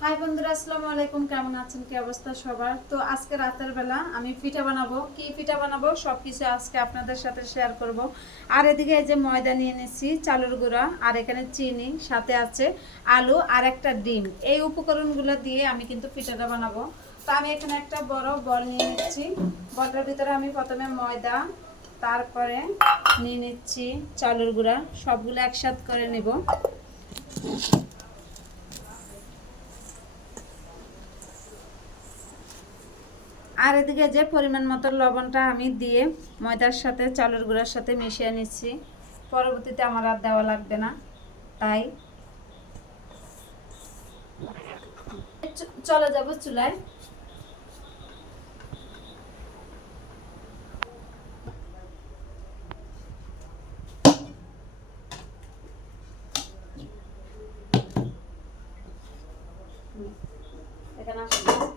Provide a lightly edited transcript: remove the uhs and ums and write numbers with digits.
High বন্ধুরা, আসসালামু আলাইকুম। কেমন আছেন, কি অবস্থা সবার? তো আজকে রাতের বেলা আমি পিঠা বানাবো। কি পিঠা বানাবো সবকিছু আজকে আপনাদের সাথে শেয়ার করব। আর এদিকে এই যে ময়দা নিয়ে নিচ্ছি, চালের গুঁড়া, আর এখানে চিনি, সাথে আছে আলু আর একটা ডিম। এই উপকরণগুলো দিয়ে আমি কিন্তু পিঠাটা বানাবো। তো আমি এখানে একটা বড় বল নিয়ে নিচ্ছি। বলটার ভিতরে আমি প্রথমে ময়দা, তারপরে নিয়ে নিচ্ছি চালের গুঁড়া, সবগুলো একসাথে করে নেব। আর এদিকে যে পরিমাণ মতো লবণটা আমি দিয়ে ময়দার সাথে চালের গুঁড়ার সাথে মিশিয়ে নিচ্ছি। পরবর্তীতে আমার আর দেওয়া লাগবে না, তাই চলে যাব চুলায়। এখানে আসলে